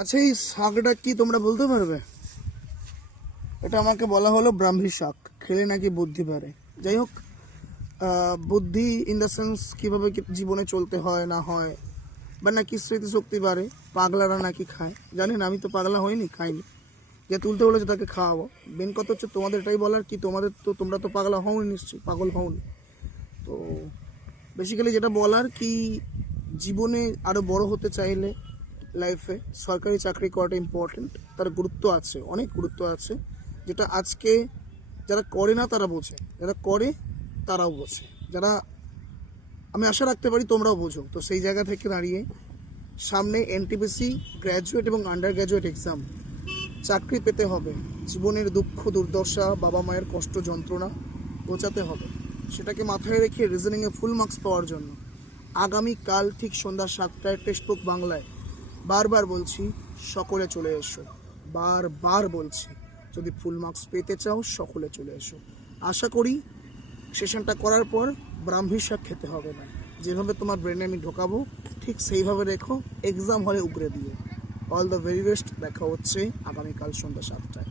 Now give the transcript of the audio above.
আচ্ছা, এই শাকটা কি তোমরা বলতে পারবে? এটা আমাকে বলা হলো ব্রাহ্মী শাক, খেলে নাকি বুদ্ধি বাড়ে। যাই হোক, বুদ্ধি ইন দ্য সেন্স কীভাবে জীবনে চলতে হয় না হয়, বা নাকি স্মৃতিশক্তি বাড়ে, পাগলারা নাকি খায়। জানি না, আমি তো পাগলা হইনি, খাইনি। যে তুলতে বলেছে তাকে খাওয়াবো। মেন কথা হচ্ছে তোমাদের এটাই বলার কি, তোমরা তো পাগলা হওনি, নিশ্চয়ই পাগল হওনি। তো বেসিক্যালি যেটা বলার কি, জীবনে আরও বড় হতে চাইলে লাইফে সরকারি চাকরি করাটা ইম্পর্টেন্ট। তার গুরুত্ব আছে, অনেক গুরুত্ব আছে, যেটা আজকে যারা করে না তারা বোঝে, যারা করে তারাও বোঝে, যারা আমি আশা রাখতে পারি তোমরাও বোঝো। তো সেই জায়গা থেকে দাঁড়িয়ে সামনে এনটিপিসি গ্র্যাজুয়েট এবং আন্ডার গ্র্যাজুয়েট এক্সাম, চাকরি পেতে হবে, জীবনের দুঃখ দুর্দশা, বাবা মায়ের কষ্ট যন্ত্রণা বোঝাতে হবে, সেটাকে মাথায় রেখে রিজনিংয়ে ফুল মার্কস পাওয়ার জন্য আগামীকাল ঠিক সন্ধ্যা 7টায় টেক্সট বুক বাংলায় বারবার বলছি, সকলে চলে এসো। বারবার বলছি, যদি ফুল মার্কস পেতে চাও সকলে চলে এসো। আশা করি সেশনটা করার পর ব্রাহ্মী শাক খেতে হবে না। যেভাবে তোমার ব্রেনে আমি ঢোকাবো ঠিক সেইভাবে রেখো, এক্সাম হলে উগরে দিও। All the very best. দেখা হচ্ছে আগামীকাল সন্ধ্যা 7টায়।